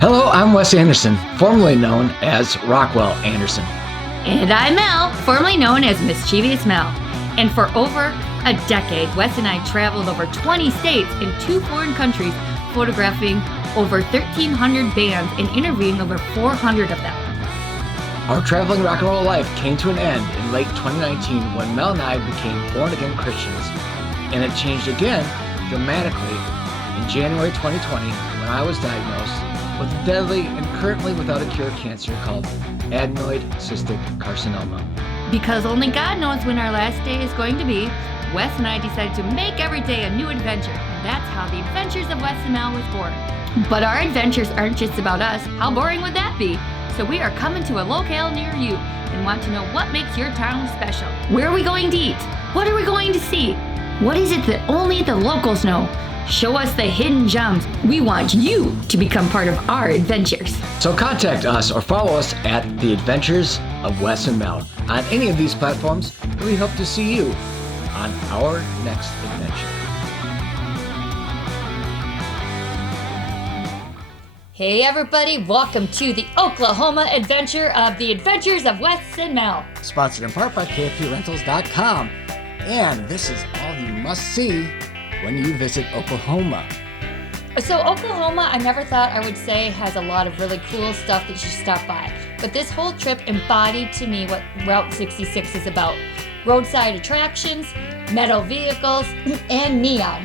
Hello, I'm Wes Anderson, formerly known as Rockwell Anderson. And I'm Mel, formerly known as Mischievous Mel. And for over a decade, Wes and I traveled over 20 states and 2 foreign countries, photographing over 1,300 bands and interviewing over 400 of them. Our traveling rock and roll life came to an end in late 2019 when Mel and I became born-again Christians, and it changed again dramatically in January 2020 when I was diagnosed with a deadly and currently without a cure cancer called adenoid cystic carcinoma. Because only God knows when our last day is going to be, Wes and I decided to make every day a new adventure. And that's how the Adventures of Wes and Mel was born. But our adventures aren't just about us. How boring would that be? So we are coming to a locale near you and want to know what makes your town special. Where are we going to eat? What are we going to see? What is it that only the locals know? Show us the hidden gems. We want you to become part of our adventures. So contact us or follow us at The Adventures of Wes and Mel on any of these platforms, and we hope to see you on our next adventure. Hey everybody, welcome to the Oklahoma adventure of The Adventures of Wes and Mel. Sponsored in part by KFPRentals.com. And this is all you must see when you visit Oklahoma. So Oklahoma, I never thought I would say has a lot of really cool stuff that you should stop by. But this whole trip embodied to me what Route 66 is about. Roadside attractions, metal vehicles, and neon.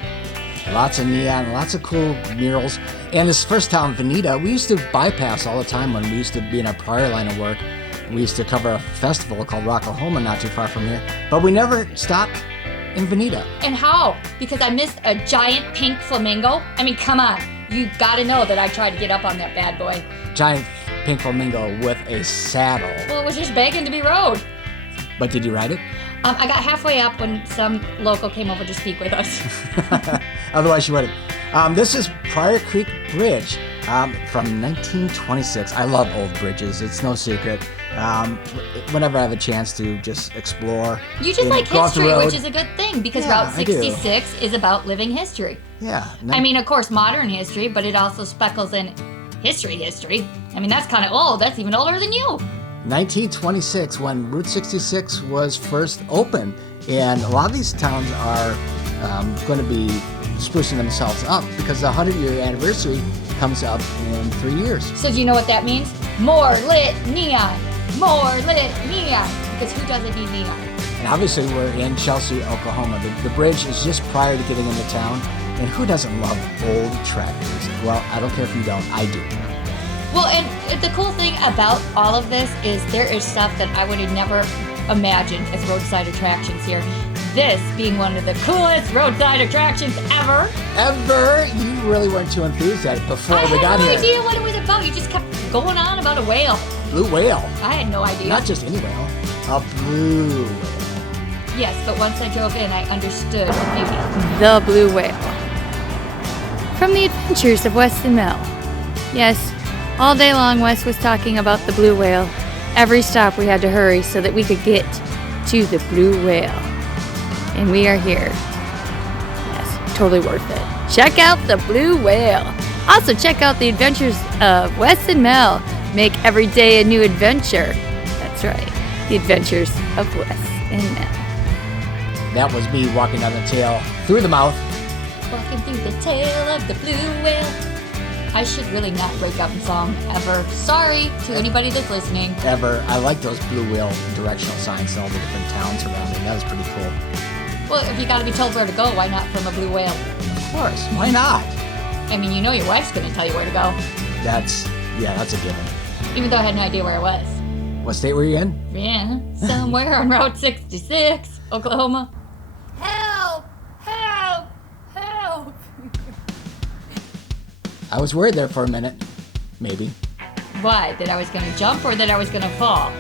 Lots of neon, lots of cool murals. And this first town, Veneta, we used to bypass all the time when we used to be in our prior line of work. We used to cover a festival called Rocklahoma not too far from here. But we never stopped in Veneta. And how? Because I missed a giant pink flamingo? I mean, come on. You gotta know that I tried to get up on that bad boy. Giant pink flamingo with a saddle. Well, it was just begging to be rode. But did you ride it? I got halfway up when some local came over to speak with us. Otherwise, you would have. This is Pryor Creek Bridge from 1926. I love old bridges. It's no secret. Whenever I have a chance to just explore. You just like history, which is a good thing because Route 66 is about living history. Yeah. I mean, of course, modern history, but it also speckles in history. I mean, that's kind of old. That's even older than you. 1926, when Route 66 was first opened. And a lot of these towns are going to be sprucing themselves up because the 100-year anniversary comes up in 3 years. So do you know what that means? More lit neon. More lit neon. Because who doesn't need neon? And obviously we're in Chelsea, Oklahoma. The bridge is just prior to getting into town. And who doesn't love old tractors? Well, I don't care if you don't. I do. Well, and the cool thing about all of this is there is stuff that I would have never imagined as roadside attractions here. This being one of the coolest roadside attractions ever. Ever? You really weren't too enthused at it before we got here. I had no idea what it was about. You just kept going on about a whale. Blue whale. I had no idea. Not just any whale. A blue whale. Yes, but once I drove in, I understood the beauty. The Blue Whale. From The Adventures of Wes and Mel. Yes, all day long Wes was talking about the blue whale. Every stop we had to hurry so that we could get to the blue whale. And we are here. Yes, totally worth it. Check out the Blue Whale. Also check out The Adventures of Wes and Mel. Make every day a new adventure. That's right. The Adventures of Wes and Mel. That was me walking down the tail through the mouth. Walking through the tail of the blue whale. I should really not break out in song ever. Sorry to anybody that's listening. Ever. I like those blue whale directional signs in all the different towns around me. That was pretty cool. Well, if you gotta be told where to go, why not from a blue whale? Of course. Why not? I mean, you know your wife's gonna tell you where to go. That's a given. Even though I had no idea where I was. What state were you in? Yeah, somewhere on Route 66, Oklahoma. Help! Help! Help! I was worried there for a minute. Maybe. Why? That I was gonna jump or that I was gonna fall?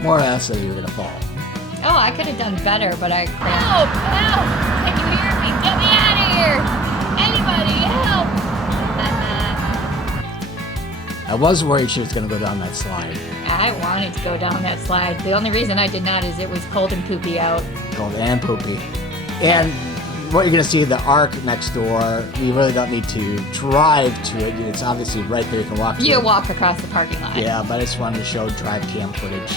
More or less that you were going to fall. Oh, I could have done better, but I... Help! Help! Can you hear me? Get me out of here! Anybody, help! I was worried she was going to go down that slide. I wanted to go down that slide. The only reason I did not is it was cold and poopy out. Cold and poopy. And what you're going to see, the Ark next door, you really don't need to drive to it. It's obviously right there. You can walk to You it. walk across the parking lot. Yeah, but I just wanted to show drive cam footage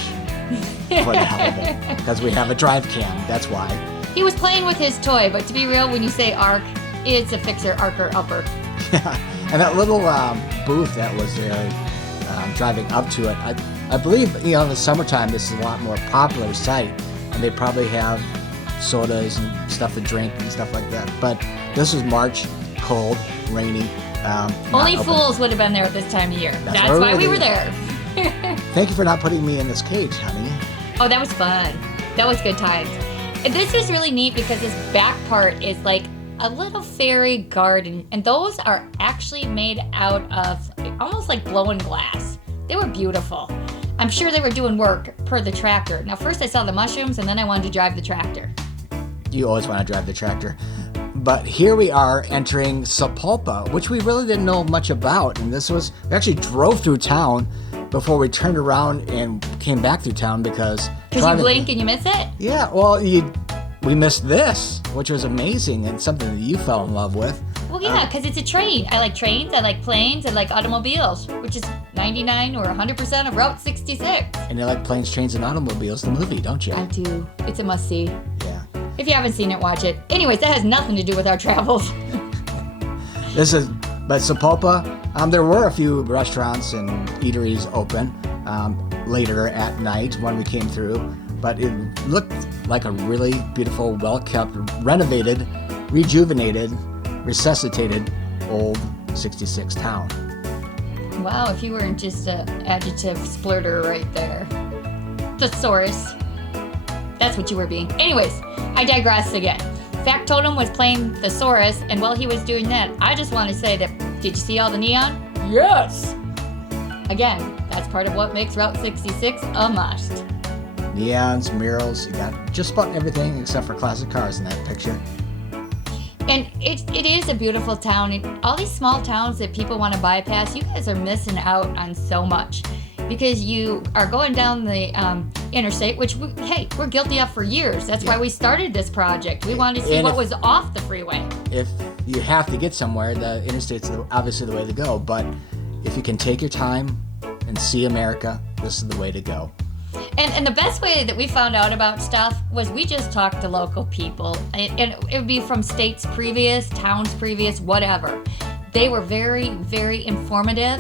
for the hell of it. Because we have a drive cam, that's why. He was playing with his toy, but to be real, when you say Ark, it's a fixer, arker, upper. Yeah, and that little booth that was there, driving up to it, I believe, in the summertime, this is a lot more popular site, and they probably have sodas and stuff to drink and stuff like that. But this was March, cold, rainy. Only not open. fools would have been there at this time of year. That's That's why why we we were did. there. Thank you for not putting me in this cage, honey. Oh, that was fun. That was good times. And this is really neat because this back part is like a little fairy garden, and those are actually made out of almost like blowing glass. They were beautiful. I'm sure they were doing work per the tractor. Now, first I saw the mushrooms, and then I wanted to drive the tractor. You always want to drive the tractor. But here we are entering Sapulpa, which we really didn't know much about. And we actually drove through town before we turned around and came back through town because Because you blink and you miss it? Yeah, well, we missed this, which was amazing and something that you fell in love with. Well, yeah, because it's a train. I like trains, I like planes, I like automobiles, which is 99 or 100% of Route 66. And you like Planes, Trains, and Automobiles, the movie, don't you? I do. It's a must-see. Yeah. If you haven't seen it, watch it. Anyways, that has nothing to do with our travels. But Sapulpa, there were a few restaurants and eateries open later at night when we came through, but it looked like a really beautiful, well-kept, renovated, rejuvenated, resuscitated old 66 town. Wow, if you weren't just an adjective splurter right there. Thesaurus. That's what you were being. Anyways, I digress again. Factotum was playing Thesaurus, and while he was doing that, I just want to say that, did you see all the neon? Yes! Again, that's part of what makes Route 66 a must. Neons, murals, you got just about everything except for classic cars in that picture. And it is a beautiful town. And all these small towns that people want to bypass, you guys are missing out on so much. Because you are going down the interstate, which, we're guilty of for years. That's why we started this project. We wanted to see what was off the freeway. If you have to get somewhere, the interstate's obviously the way to go. But if you can take your time and see America, this is the way to go. And the best way that we found out about stuff was we just talked to local people. And it would be from states previous, towns previous, whatever. They were very, very informative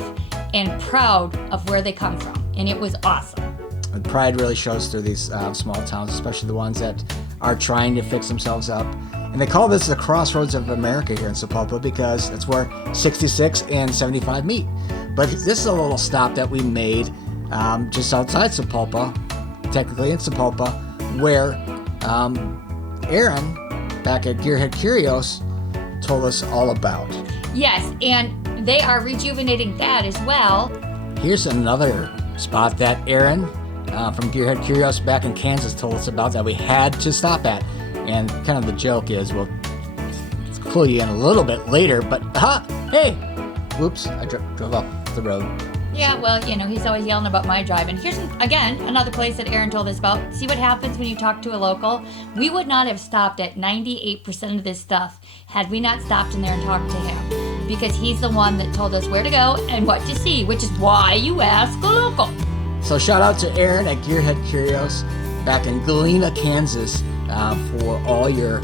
and proud of where they come from. And it was awesome. And pride really shows through these small towns, especially the ones that are trying to fix themselves up. And they call this the crossroads of America here in Sapulpa because that's where 66 and 75 meet. But this is a little stop that we made just outside Sapulpa, technically in Sapulpa, where Aaron, back at Gearhead Curios, told us all about. Yes, and they are rejuvenating that as well. Here's another spot that Aaron from Gearhead Curios back in Kansas told us about that we had to stop at. And kind of the joke is, we'll clue you in a little bit later, but hey! Whoops, I drove up the road. Yeah, well, he's always yelling about my driving. Here's, again, another place that Aaron told us about. See what happens when you talk to a local? We would not have stopped at 98% of this stuff had we not stopped in there and talked to him. Because he's the one that told us where to go and what to see, which is why you ask a local. So shout out to Aaron at Gearhead Curios back in Galena, Kansas for all your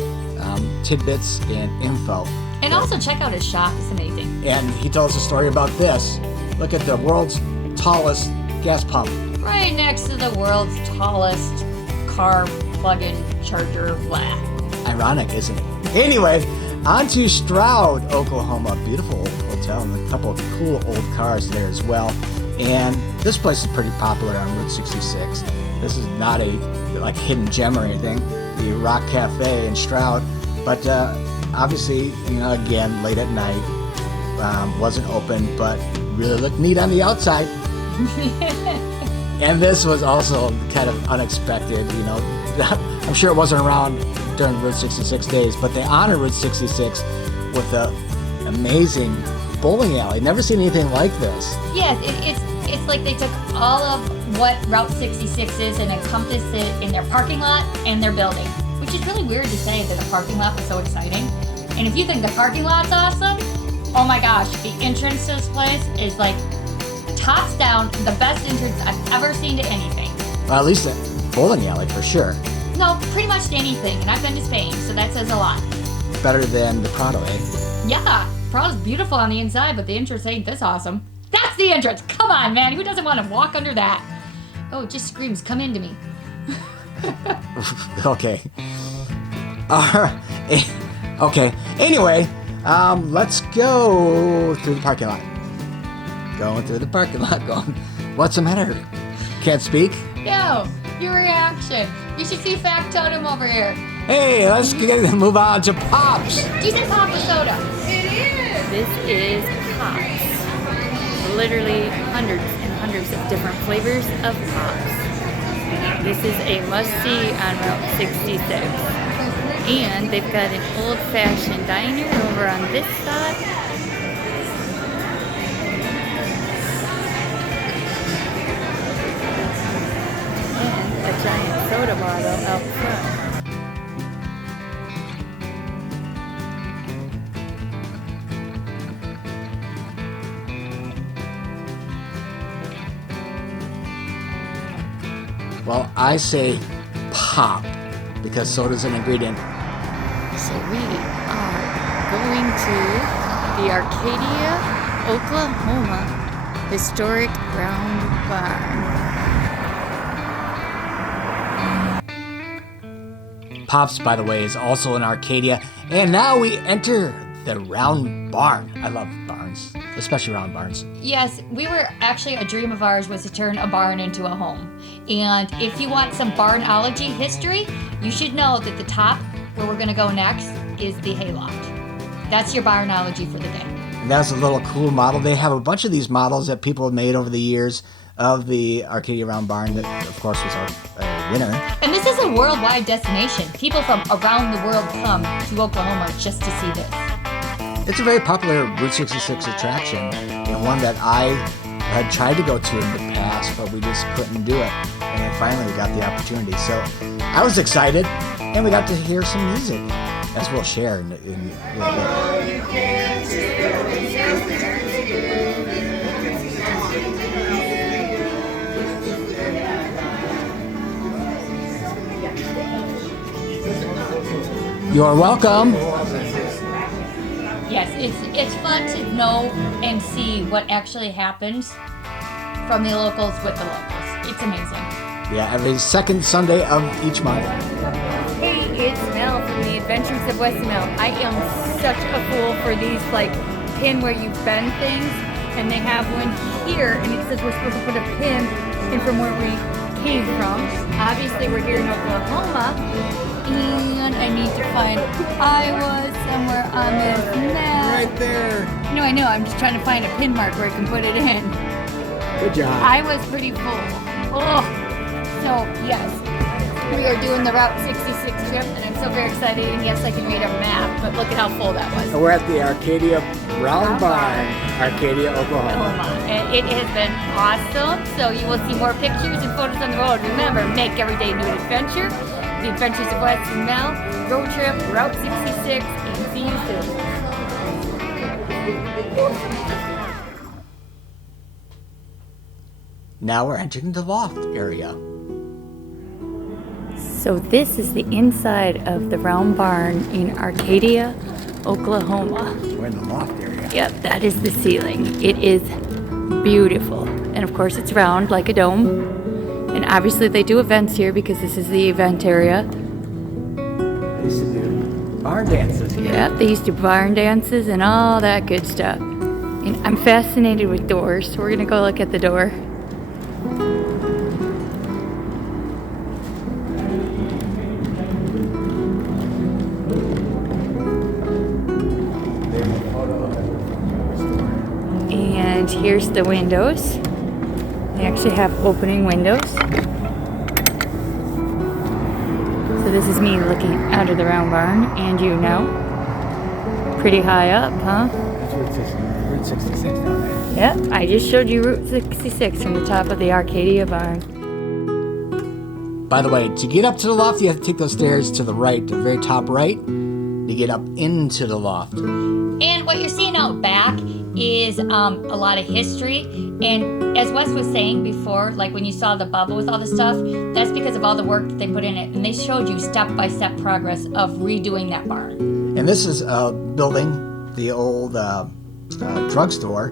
tidbits and info. And also check out his shop. It's amazing. And he told us a story about this. Look at the world's tallest gas pump. Right next to the world's tallest car plug-in charger. Blah. Ironic, isn't it? Anyway, on to Stroud, Oklahoma. Beautiful old hotel and a couple of cool old cars there as well. And this place is pretty popular on Route 66. This is not a hidden gem or anything, the Rock Cafe in Stroud. But obviously, again, late at night, wasn't open, but really looked neat on the outside. And this was also kind of unexpected, I'm sure it wasn't around during Route 66 days, but they honor Route 66 with a amazing bowling alley. Never seen anything like this. Yes, it's like they took all of what Route 66 is and encompassed it in their parking lot and their building, which is really weird to say that a parking lot is so exciting. And if you think the parking lot's awesome, oh my gosh, the entrance to this place is like tops down, the best entrance I've ever seen to anything. Well, at least a bowling alley for sure. No, pretty much to anything, and I've been to Spain, so that says a lot. Better than the Prado, eh? Yeah, Prado's beautiful on the inside, but the entrance ain't this awesome. That's the entrance! Come on, man, who doesn't want to walk under that? Oh, it just screams, come into me. Okay. Okay. Anyway, let's go through the parking lot. Going through the parking lot, going, what's the matter? Can't speak? Yo, your reaction. You should see Factotum over here. Hey, let's move on to Pops. Do you say pop or soda? This is Pops. Literally hundreds and hundreds of different flavors of Pops. This is a must-see on Route 66. And they've got an old-fashioned diner over on this side. And a giant soda bottle out front. Well, I say pop because soda's an ingredient. So we are going to the Arcadia, Oklahoma Historic Round Barn. Pops, by the way, is also in Arcadia. And now we enter the Round Barn. I love barns, especially round barns. Yes, a dream of ours was to turn a barn into a home. And if you want some barnology history, you should know that the top, where we're gonna go next, is the hayloft. That's your barnology for the day. And that's a little cool model. They have a bunch of these models that people have made over the years of the Arcadia Round Barn that, of course, was our winner. And this is a worldwide destination. People from around the world come to Oklahoma just to see this. It's a very popular Route 66 attraction and one that I had tried to go to in the past, but we just couldn't do it. And then finally we got the opportunity. So I was excited, and we got to hear some music, as we'll share in a little bit. You're welcome. Yes, it's fun to know and see what actually happens from the locals with the locals. It's amazing. Yeah, every second Sunday of each month. Hey, it's Mel from the Adventures of West Mel. I am such a fool for these pin where you bend things, and they have one here, and it says we're supposed to put a pin in from where we came from. Obviously, we're here in Oklahoma, and I need to find Iowa somewhere on this map. Right there. No, I know. I'm just trying to find a pin mark where I can put it in. Good job. Iowa's pretty full. Oh, so yes, we are doing the Route 66 trip, and I'm so very excited. And yes, I can read a map, but look at how full that was. We're at the Arcadia Round Barn, Arcadia, Oklahoma. And it has been awesome. So you will see more pictures and photos on the road. Remember, make every day a new adventure. The Adventures of Wes and Mel, road trip, Route 66, and see you soon. Now we're entering the loft area. So this is the inside of the Round Barn in Arcadia, Oklahoma. We're in the loft area. Yep, that is the ceiling. It is beautiful. And of course it's round like a dome. And obviously they do events here because this is the event area. They used to do barn dances here. Yep, they used to barn dances and all that good stuff. And I'm fascinated with doors, so we're gonna go look at the door. And here's the windows. They actually have opening windows. So this is me looking out of the Round Barn, and you know, pretty high up, huh? That's Route 66 down there. Yep, I just showed you Route 66 from the top of the Arcadia Barn. By the way, to get up to the loft, you have to take those stairs to the right, to the very top right, to get up into the loft. And what you're seeing out back is a lot of history. And as Wes was saying before, like when you saw the bubble with all the stuff, that's because of all the work that they put in it. And they showed you step-by-step progress of redoing that barn. And this is building the old drugstore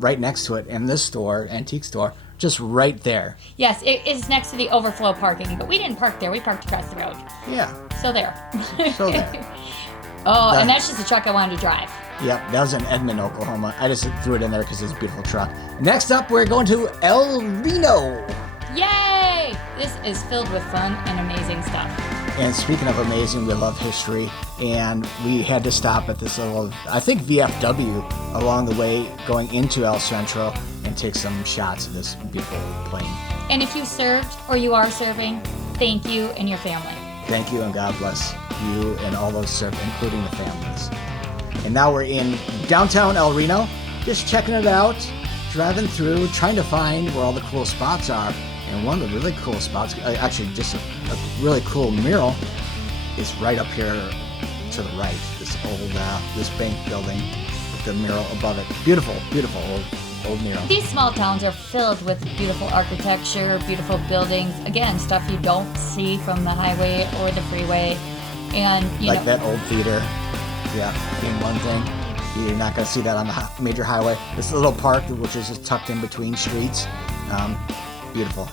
right next to it. And this store, antique store, just right there. Yes, it is next to the overflow parking, but we didn't park there. We parked across the road. Yeah. So there. So there. And that's just a truck I wanted to drive. Yep, that was in Edmond, Oklahoma. I just threw it in there because it's a beautiful truck. Next up, we're going to El Reno. Yay! This is filled with fun and amazing stuff. And speaking of amazing, we love history. And we had to stop at this little, I think, VFW along the way going into El Centro and take some shots of this beautiful plane. And if you served or you are serving, thank you and your family. Thank you and God bless you and all those served, including the families. And now we're in downtown El Reno, just checking it out, driving through, trying to find where all the cool spots are. And one of the really cool spots, actually just a really cool mural, is right up here to the right. This old, this bank building with the mural above it. Beautiful, beautiful old mural. These small towns are filled with beautiful architecture, beautiful buildings. Again, stuff you don't see from the highway or the freeway. And you like know, that old theater. Yeah, being one thing. You're not going to see that on the major highway. This little park, which is just tucked in between streets. Beautiful.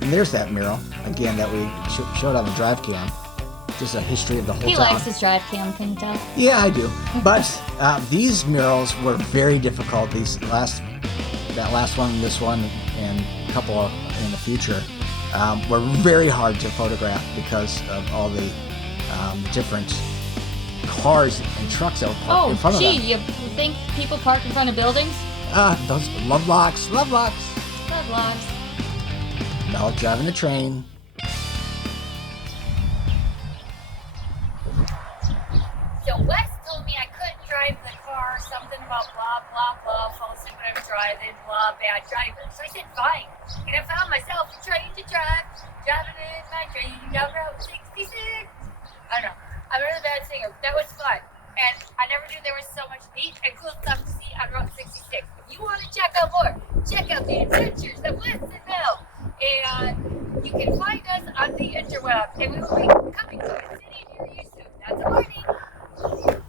And there's that mural, again, that we showed on the drive cam. Just a history of the whole he town. likes his drive cam, can you tell? Yeah, I do. But these murals were very difficult. That last one, this one, and a couple in the future were very hard to photograph because of all the different cars and trucks that were parked in front of them. You think people park in front of buildings? Those love locks. Love locks. Now driving the train. So Wes told me I couldn't drive the car, something about blah, blah, blah, fall asleep when I was driving, blah, bad driver. So I said, fine. And I found myself trained to drive, driving in my train down Route 66. I don't know. I'm a really bad singer. That was fun. And I never knew there was so much neat and cool stuff to see on Route 66. If you want to check out more, check out the Adventures of Wes and Mel. And you can find us on the interweb. And we will be coming to a city near you soon. That's a warning.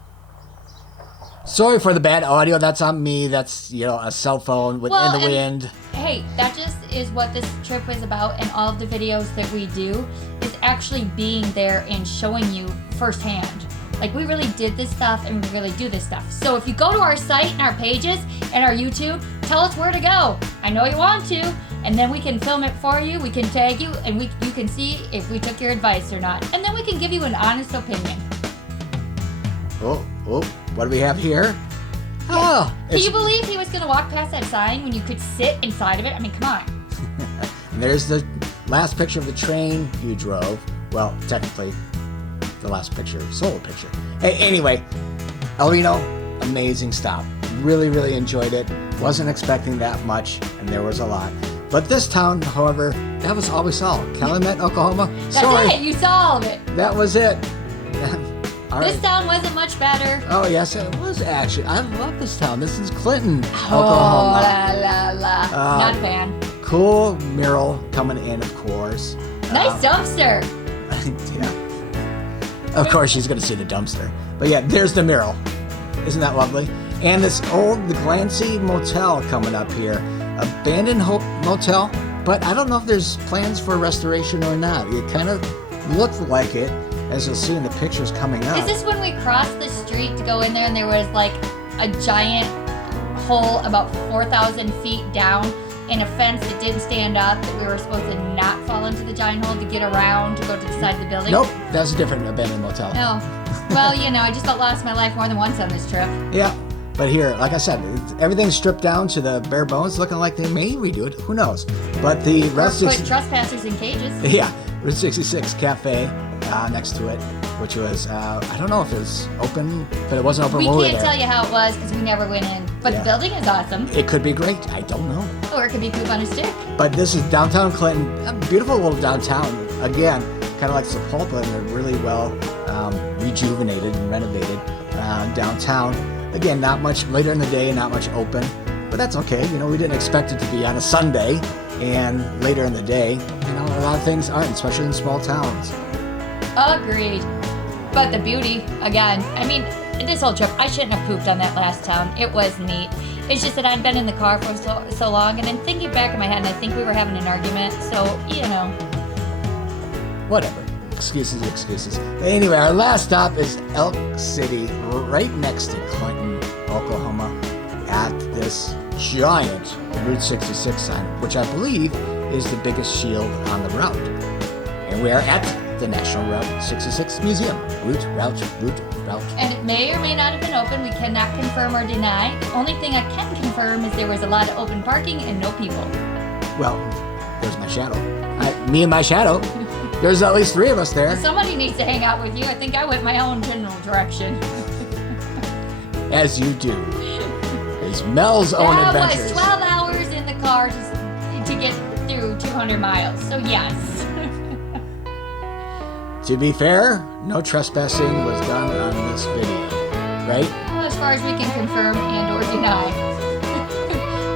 Sorry for the bad audio. That's on me. That's, a cell phone in the wind. Hey, that just is what this trip is about, and all of the videos that we do is actually being there and showing you firsthand. Like, we really did this stuff and we really do this stuff. So if you go to our site and our pages and our YouTube, tell us where to go. I know you want to, and then we can film it for you, we can tag you, and you can see if we took your advice or not. And then we can give you an honest opinion. Oh, what do we have here? Oh, Can you believe he was going to walk past that sign when you could sit inside of it? I mean, come on. And there's the last picture of the train you drove. Well, technically, the last picture, solo picture. Hey, anyway, El Reno, amazing stop. Really, really enjoyed it. Wasn't expecting that much, and there was a lot. But this town, however, that was all we saw. Calumet, Oklahoma. That's it. You saw all of it. That was it. All This right. town wasn't much better. Oh, yes, it was actually. I love this town. This is Clinton, Oh, Oklahoma. la, la, la. Not a fan. Cool mural coming in, of course. Nice dumpster. Yeah. Of course, she's going to see the dumpster. But yeah, there's the mural. Isn't that lovely? And this old, the Glancy Motel coming up here. Abandoned motel, but I don't know if there's plans for restoration or not. It kind of looked like it, as you'll see in the pictures coming up. Is this when we crossed the street to go in there and there was like a giant hole about 4,000 feet down and a fence that didn't stand up that we were supposed to not fall into the giant hole to get around to go to the side of the building? Nope, that's a different abandoned motel. No. Well, I just about lost my life more than once on this trip. Yeah, but here, like I said, everything's stripped down to the bare bones, looking like they may redo it. Who knows? But the Or rest put trespassers in cages. Yeah, Route 66 Cafe next to it, which was, I don't know if it was open, but it wasn't open We when we were can't there. tell you how it was because we never went in. But Yeah. the building is awesome. It could be great. I don't know. Or it could be poop on a stick. But this is downtown Clinton, a beautiful little downtown. Again, kind of like Sapulpa, and they're really well rejuvenated and renovated downtown. Again, not much later in the day, not much open, but that's okay. You know, we didn't expect it to be on a Sunday and later in the day. You know, a lot of things aren't, especially in small towns. Agreed. But the beauty, again, I mean, this whole trip, I shouldn't have pooped on that last town. It was neat. It's just that I'd been in the car for so long, and I'm thinking back in my head, and I think we were having an argument, so, you know. Whatever. Excuses. Anyway, our last stop is Elk City, right next to Clinton, Oklahoma, at this giant Route 66 sign, which I believe is the biggest shield on the route. And we are at the National Route 66 Museum. Route. And it may or may not have been open. We cannot confirm or deny. The only thing I can confirm is there was a lot of open parking and no people. Well, there's my shadow. Me and my shadow. There's at least 3 of us there. Somebody needs to hang out with you. I think I went my own general direction. As you do. It's Mel's own That adventures. was 12 hours in the car to get through 200 miles. So yes. To be fair, no trespassing was done on this video, right? Well, as far as we can confirm and or deny.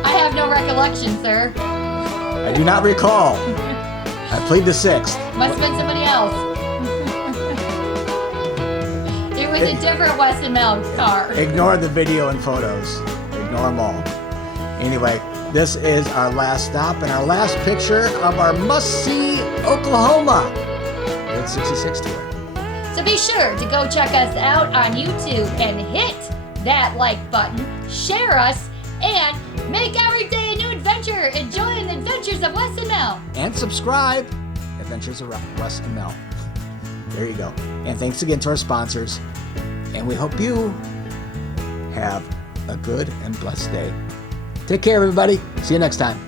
I have no recollection, sir. I do not recall. I plead the 6th. Must have been somebody else. It was a different Weston Mel car. Ignore the video and photos. Ignore them all. Anyway, this is our last stop and our last picture of our must-see Oklahoma Route 66 tour. So be sure to go check us out on YouTube and hit that like button, share us, and make every day a new adventure. Enjoy the adventures of Weston Mel. And subscribe. Adventures of Wes and Mel. There you go. And thanks again to our sponsors. And we hope you have a good and blessed day. Take care, everybody. See you next time.